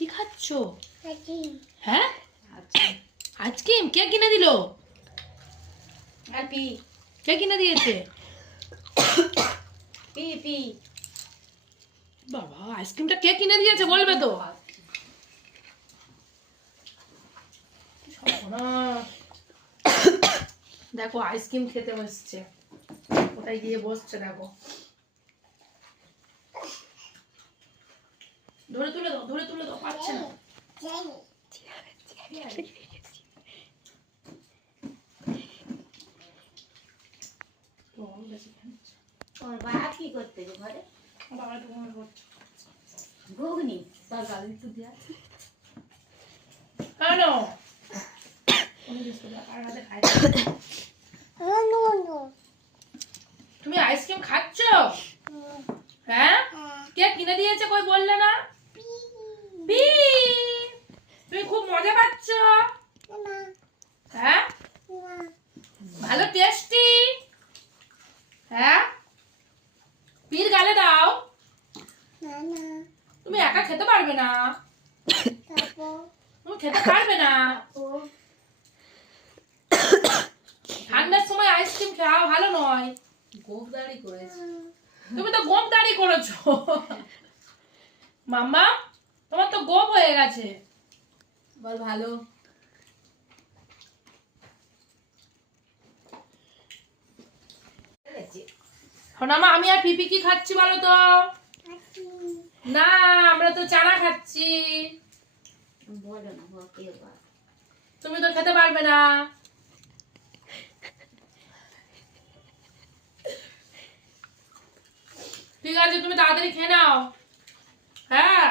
কি খাচ্ছো? হ্যাঁ আইসক্রিম কে কিনে দিল? কে কিনে দিয়েছে? বাবা আইসক্রিমটা কে কিনে দিয়েছে বলবে তো? দেখো আইসক্রিম খেতে বসছে, কোথায় গিয়ে বসছে দেখো। ধরে তুলে দাও পাচ্ছে না। কি করতে ঘরে ঘুগনি তার গালি একটু দেয়া তুমি আইসক্রিম খাচ্ছ? হ্যাঁ কে কিনে দিয়েছে কই বললে না? তুমি খুব মজা পাচ্ছ? হ্যাঁ ভালো টেস্টি। হ্যাঁ পীর গালে দাও। তুমি একা খেতে পারবে না, তুমি খেতে পারবে না। ঠান্ডার সময় আইসক্রিম খাওয়া ভালো নয়। গোবদাড়ি করেছে। তুমি তো গোপ দাড়ি করেছো মাম্মা, তোমার তো গোপ হয়ে গেছে। বল ভালো। সোনামা আমি আর পিপি কি খাচ্ছি বলো তো? না আমরা তো চানা খাচ্ছি। বলো না তুমি তো খেতে পারবে না। ঠিক আছে তুমি তাড়াতাড়ি খেয়ে নাও। হ্যাঁ